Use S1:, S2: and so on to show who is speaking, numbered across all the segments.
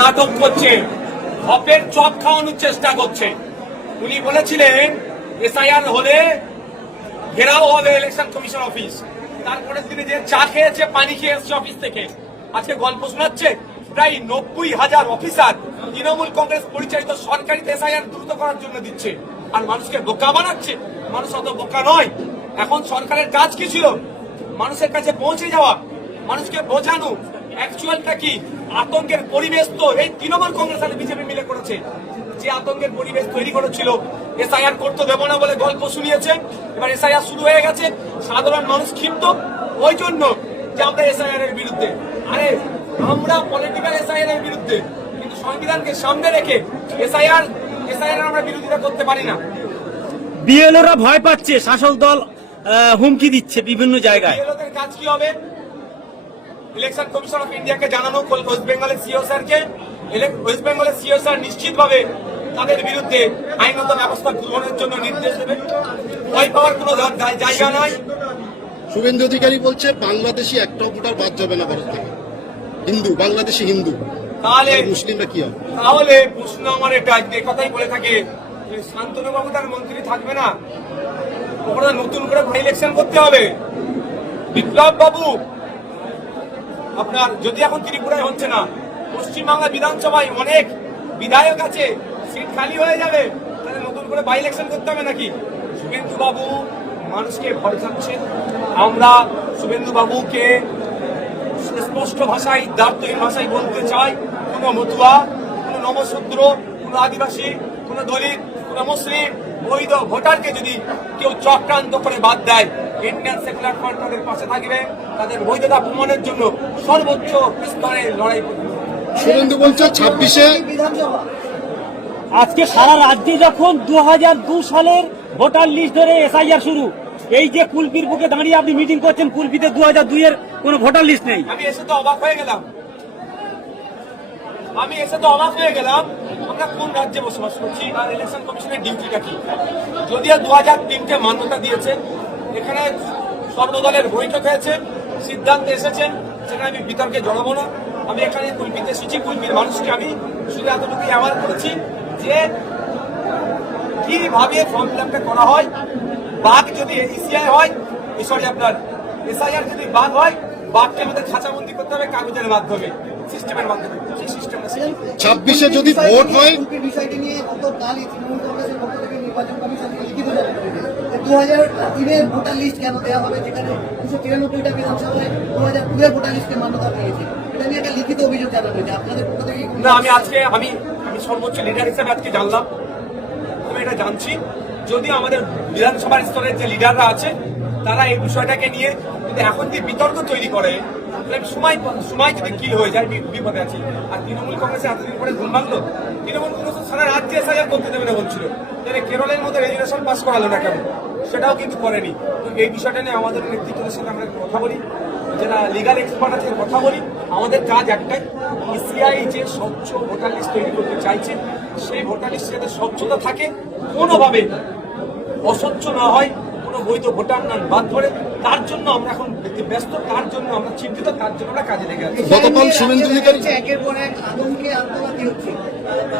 S1: নাটক করছে হপের চপ খাওয়ানোর চেষ্টা করছে উনি বলেছিলেন এসআইআর হলে ঘেরাও হবে ইলেকশন কমিশন অফিস তারপরের দিনে যে চা খেয়েছে পানি খেয়ে এসছে অফিস থেকে আজকে গল্প শোনাচ্ছে প্রায় নব্বই হাজার অফিসার তৃণমূল কংগ্রেস পরিচালিত সরকারি এসআইআর দ্রুত করার জন্য দিচ্ছে আর মানুষকে বোকা বানাচ্ছে মানুষ অত বোকা নয় এখন সরকারের কাজ কি ছিল মানুষের কাছে পৌঁছে যাওয়া মানুষকে বোঝানো অ্যাকচুয়ালটা কি আতঙ্কের পরিবেশ তো এই তৃণমূল কংগ্রেস আর বিজেপি মিলে করেছে যে আতঙ্কের পরিবেশ তৈরি করেছিল এসআইআর করতে দেব না বলে গল্প শুনিয়েছে এবার এসআইআর শুরু হয়ে গেছে সাধারণ মানুষ ক্ষিপ্ত ওই জন্য যে আমরা এসআইআর এর বিরুদ্ধে আরে আমরা পলিটিক্যাল এসআইআর এর বিরুদ্ধে কিন্তু সংবিধানকে সামনে রেখে এসআইআর এসআইআর আমরা বিরোধিতা করতে পারি না
S2: বিএলওরা ভয় পাচ্ছে শাসক দল হুমকি দিচ্ছে বিভিন্ন জায়গায় বিএলওদের কাজ কি হবে
S1: ইলেকশন কমিশন অফ ইন্ডিয়াকে জানানো ওয়েস্ট বেঙ্গলের সিও স্যারকে ওয়েস্ট বেঙ্গলের সিও স্যার নিশ্চিতভাবে তাদের বিরুদ্ধে আইনগত ব্যবস্থা গ্রহণের জন্য নির্দেশ দেবে ভয় পাওয়ার কোনো জায়গা নাই
S3: শুভেন্দু অধিকারী বলছে বাংলাদেশি একটা ভোটার বাদ যাবে না ভারত থেকে হিন্দু বাংলাদেশি হিন্দু তাহলে মুসলিমরা কি হবে
S1: তাহলে প্রশ্ন আমার এটা যে কথাই বলে থাকে শান্তনুবাবু তার মন্ত্রী থাকবে না ওখানে নতুন করে ভাই ইলেকশন করতে হবে বিপ্লব বাবু আপনার যদি এখন ত্রিপুরায় হচ্ছে না পশ্চিমবাংলা বিধানসভায় অনেক বিধায়ক আছে সিট খালি হয়ে যাবে তাহলে নতুন করে বাই ইলেকশন করতে হবে নাকি শুভেন্দু বাবু মানুষকে ভয় চাচ্ছেন আমরা শুভেন্দু বাবুকে স্পষ্ট ভাষায় দার্থহীন ভাষায় বলতে চাই কোনো মতুয়া কোনো নবশূদ্র কোনো আদিবাসী কোনো দলিত কোনো মুসলিম বৈধ ভোটারকে যদি কেউ চক্রান্ত করে বাদ দেয় ইন্ডিয়ান সেকুলার ফ্রন্ট তাদের পাশে থাকবে তাদের বৈধতা প্রমাণের জন্য সর্বোচ্চ স্তরে লড়াই
S3: সুরেন্দ্র বলছে ছাব্বিশে
S2: আজকে সারা রাজ্যে যখন দু সালের ভোটার লিস্ট ধরে এসআইআর শুরু এই যে কুলপির বুকে দাঁড়িয়ে আপনি মিটিং করছেন কুলপিতে দু হাজার দুই এর কোন ভোটার লিস্ট নেই
S1: আমি এসে তো অবাক হয়ে গেলাম আমি এসে তো অবাক হয়ে গেলাম আমরা কোন রাজ্যে বসবাস করছি আর ইলেকশন কমিশনের ডিউটিটা কি যদিও দু হাজার তিনকে মান্যতা দিয়েছে এখানে সর্বদলের বৈঠক হয়েছে সিদ্ধান্তে এসেছেন সেখানে আমি বিতর্কে জড়াবো না আমি এখানে কুলপিতে এসেছি কুলপির মানুষকে আমি শুধু এতটুকু আমার করেছি যে কিভাবে ফর্ম ফিল করা হয় বাঘ যদি এসিআই হয় সরি আপনার এসআইআর যদি বাঘ হয় বাঘকে আমাদের খাঁচাবন্দি করতে হবে কাগজের মাধ্যমে সিস্টেমের মাধ্যমে
S3: সেই ছাব্বিশে যদি ভোট হয়
S4: বিষয়টি নিয়ে কালই তৃণমূল কংগ্রেসের পক্ষ থেকে নির্বাচন কমিশনকে লিখিত দু হাজার তিনের ভোটার লিস্ট কেন দেওয়া হবে যেখানে দুশো তিরানব্বইটা বিধানসভায় দু হাজার দুয়ের ভোটার লিস্টকে মান্যতা পেয়েছে এটা নিয়ে একটা লিখিত অভিযোগ জানানো হয়েছে আপনাদের পক্ষ থেকে
S1: না আমি আজকে আমি আমি সর্বোচ্চ লিডার হিসেবে আজকে জানলাম আমি এটা জানছি যদি আমাদের বিধানসভার স্তরের যে লিডাররা আছে তারা এই বিষয়টাকে নিয়ে যদি এখন যে বিতর্ক তৈরি করে সময় সময় যদি কিল হয়ে যায় বিপদে আছে আর তৃণমূল কংগ্রেসে এতদিন পরে ঘুম ভাঙলো তৃণমূল কংগ্রেস সারা রাজ্যে এসআইআর করতে দেবে না বলছিল তাহলে কেরলের মধ্যে রেজুলেশন পাস করালো না কেন সেটাও কিন্তু করেনি তো এই বিষয়টা নিয়ে আমাদের নেতৃত্বের সাথে আমরা কথা বলি যারা লিগাল এক্সপার্ট আছে কথা বলি আমাদের কাজ একটাই ইসিআই e যে স্বচ্ছ ভোটার লিস্ট তৈরি করতে চাইছে সেই ভোটার লিস্ট যাতে স্বচ্ছতা থাকে কোনোভাবে অস্বচ্ছ না হয় কোনো বৈধ ভোটার না বাদ ধরে তার জন্য আমরা এখন ব্যস্ত তার জন্য আমরা চিন্তিত তার জন্য আমরা কাজে লেগে আছি
S4: একের পর এক আতঙ্কে আত্মঘাতী হচ্ছে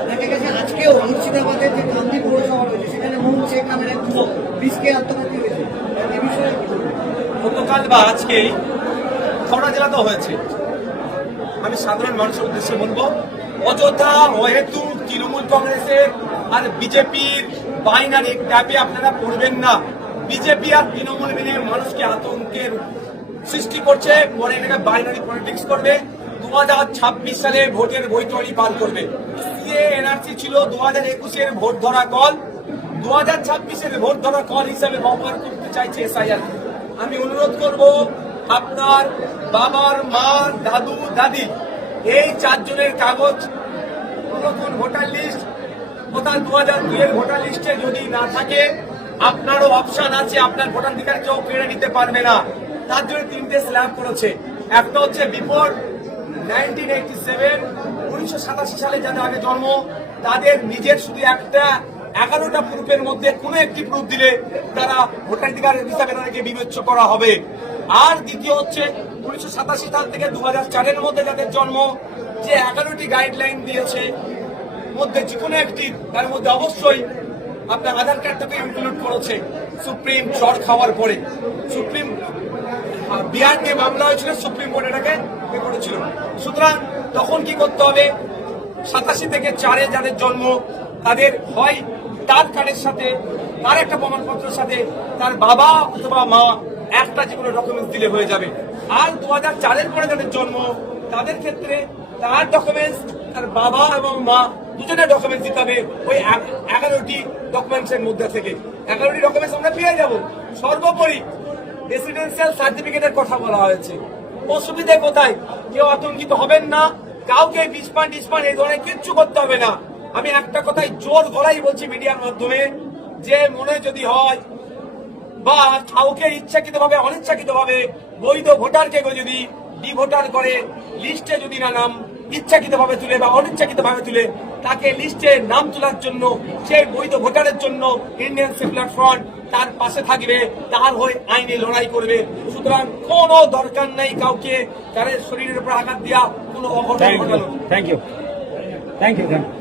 S4: দেখা গেছে আজকেও মুর্শিদাবাদের যে গান্ধী পৌরসভা রয়েছে সেখানে মোহন শেখ নামের এক যুবক বিষকে আত্মঘাতী হয়েছে এ বিষয়ে
S1: গতকাল বা আজকেই খড়া জেলাতেও হয়েছে আমি সাধারণ মানুষের উদ্দেশ্যে বলবো অযথা অহেতু তৃণমূল কংগ্রেসের আর বিজেপির বাইনারি ট্যাপে আপনারা পড়বেন না বিজেপি আর তৃণমূল মিলে মানুষকে আতঙ্কের সৃষ্টি করছে পরে এটাকে বাইনারি পলিটিক্স করবে দু সালে ভোটের বৈতরণী পাল করবে সিএ এনআরসি ছিল দু হাজার একুশের ভোট ধরা কল দু হাজার ছাব্বিশের ভোট ধরা কল হিসাবে ব্যবহার করতে চাইছে এসআইআর আমি অনুরোধ করব আপনার বাবার মা দাদু দাদি এই চারজনের কাগজ নতুন ভোটার লিস্ট কোথাও দু হাজার দুইয়ের ভোটার লিস্টে যদি না থাকে আপনারও অপশন আছে আপনার ভোটাধিকার কেউ কেড়ে নিতে পারবে না তার জন্য তিনটে স্ল্যাব করেছে একটা হচ্ছে বিপদ নাইনটিন এইটি সেভেন উনিশশো সাতাশি সালে যাদের আগে জন্ম তাদের নিজের শুধু একটা এগারোটা প্রুফের মধ্যে কোনো একটি প্রুফ দিলে তারা ভোটাধিকার হিসাবে তাদেরকে বিবেচ্য করা হবে আর দ্বিতীয় হচ্ছে উনিশশো সাতাশি সাল থেকে দু চারের মধ্যে যাদের জন্ম যে এগারোটি গাইডলাইন দিয়েছে মধ্যে যে কোনো একটি তার মধ্যে অবশ্যই আপনার আধার কার্ডটাকে ইনক্লুড করেছে সুপ্রিম শট খাওয়ার পরে সুপ্রিম বিহারকে মামলা হয়েছিল সুপ্রিম কোর্ট এটাকে করেছিল সুতরাং তখন কি করতে হবে সাতাশি থেকে চারে যাদের জন্ম তাদের হয় তার কার্ডের সাথে তার একটা প্রমাণপত্রের সাথে তার বাবা অথবা মা একটা যে কোনো ডকুমেন্টস দিলে হয়ে যাবে আর দু হাজার চারের পরে যাদের জন্ম তাদের ক্ষেত্রে তার ডকুমেন্টস তার বাবা এবং মা দুজনে ডকুমেন্টস দিতে হবে ওই এগারোটি ডকুমেন্টসের মধ্যে থেকে এগারোটি ডকুমেন্টস আমরা পেয়ে যাব সর্বোপরি রেসিডেন্সিয়াল সার্টিফিকেটের কথা বলা হয়েছে অসুবিধে কোথায় কেউ আতঙ্কিত হবেন না কাউকে পিছপান টিসপান এই ধরনের কিচ্ছু করতে হবে না আমি একটা কথাই জোর ধরাই বলছি মিডিয়ার মাধ্যমে যে মনে যদি হয় বা কাউকে ইচ্ছাকৃত ভাবে অনিচ্ছাকৃত ভাবে বৈধ ভোটারকে যদি ডি ভোটার করে লিস্টে যদি না নাম ইচ্ছাকৃতভাবে তুলে বা অনিচ্ছাকৃতভাবে তুলে তাকে লিস্টে নাম তোলার জন্য সেই বৈধ ভোটারের জন্য ইন্ডিয়ান সেকুলার ফ্রন্ট তার পাশে থাকবে তার হয়ে আইনে লড়াই করবে সুতরাং কোন দরকার নাই কাউকে তার শরীরের উপর আঘাত দেওয়া কোনো অঘটন ঘটানো
S3: থ্যাংক ইউ থ্যাংক ইউ